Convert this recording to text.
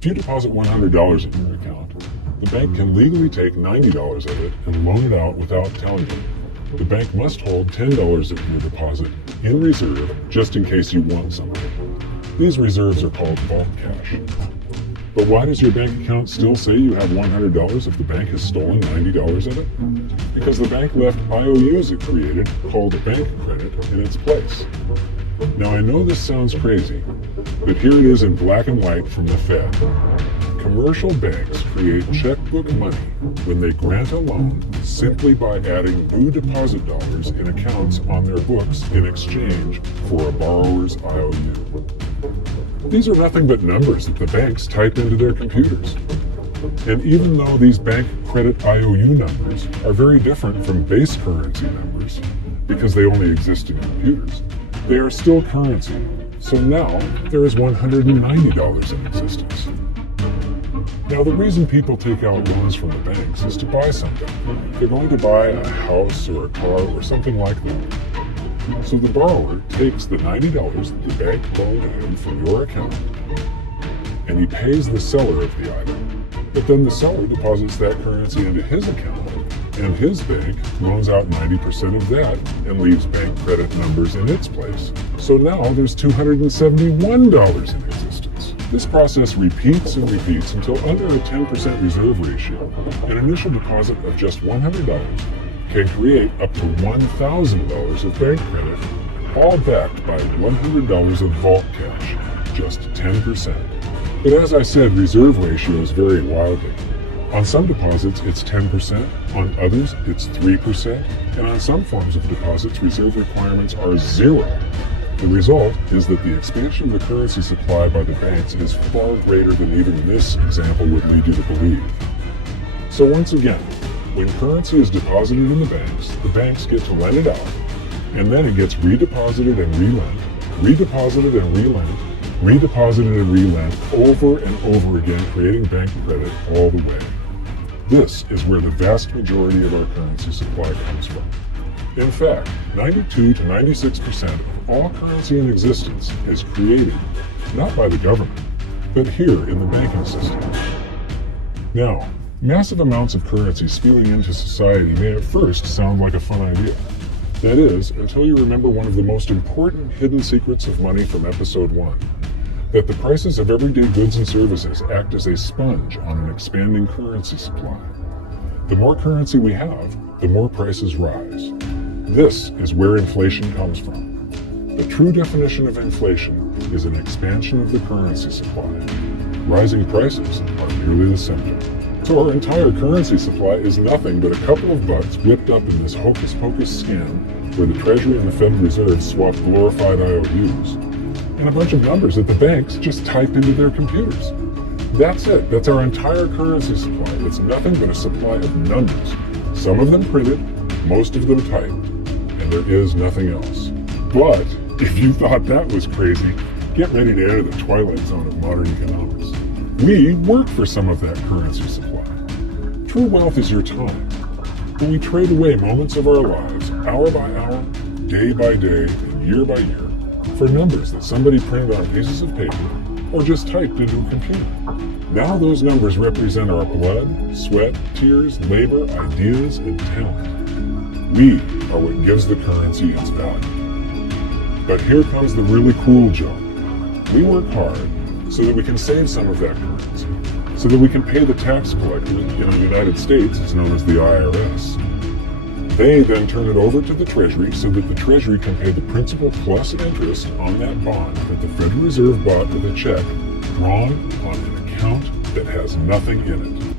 If you deposit $100 in your account, the bank can legally take $90 of it and loan it out without telling you. The bank must hold $10 of your deposit in reserve just in case you want some of it. These reserves are called vault cash. But why does your bank account still say you have $100 if the bank has stolen $90 of it? Because the bank left IOUs it created called bank credit in its place. Now I know this sounds crazy, but here it is in black and white from the Fed. Commercial banks create checkbook money when they grant a loan simply by adding new deposit dollars in accounts on their books in exchange for a borrower's IOU. These are nothing but numbers that the banks type into their computers. And even though these bank credit IOU numbers are very different from base currency numbers because they only exist in computers, they are still currency. So now there is $190 in existence. Now the reason people take out loans from the banks is to buy something. They're going to buy a house or a car or something like that. So the borrower takes the $90 that the bank loaned him from your account and he pays the seller of the item. But then the seller deposits that currency into his account and his bank loans out 90% of that and leaves bank credit numbers in its place. So now there's $271 in existence. This process repeats and repeats until under a 10% reserve ratio, an initial deposit of just $100 can create up to $1,000 of bank credit, all backed by $100 of vault cash, just 10%. But as I said, reserve ratios vary wildly. On some deposits, it's 10%, on others, it's 3%, and on some forms of deposits, reserve requirements are 0. The result is that the expansion of the currency supply by the banks is far greater than even this example would lead you to believe. So once again, when currency is deposited in the banks get to lend it out, and then it gets redeposited and relent, redeposited and relent, redeposited and relent over and over again, creating bank credit all the way. This is where the vast majority of our currency supply comes from. In fact, 92 to 96% of all currency in existence is created not by the government, but here in the banking system. Now, massive amounts of currency spewing into society may at first sound like a fun idea. That is, until you remember one of the most important hidden secrets of money from episode 1, that the prices of everyday goods and services act as a sponge on an expanding currency supply. The more currency we have, the more prices rise. This is where inflation comes from. The true definition of inflation is an expansion of the currency supply. Rising prices are merely the symptom. So our entire currency supply is nothing but a couple of bucks whipped up in this hocus-pocus scam where the Treasury and the Federal Reserve swap glorified IOUs, and a bunch of numbers that the banks just type into their computers. That's it. That's our entire currency supply. It's nothing but a supply of numbers. Some of them printed, most of them typed, and there is nothing else. But if you thought that was crazy, get ready to enter the twilight zone of modern economics. We work for some of that currency supply. True wealth is your time, but we trade away moments of our lives, hour by hour, day by day, and year by year, for numbers that somebody printed on pieces of paper or just typed into a computer. Now those numbers represent our blood, sweat, tears, labor, ideas, and talent. We are what gives the currency its value. But here comes the really cool joke. We work hard so that we can save some of that currency, so that we can pay the tax collector in the United States, is known as the IRS. They then turn it over to the Treasury so that the Treasury can pay the principal plus interest on that bond that the Federal Reserve bought with a check drawn on an account that has nothing in it.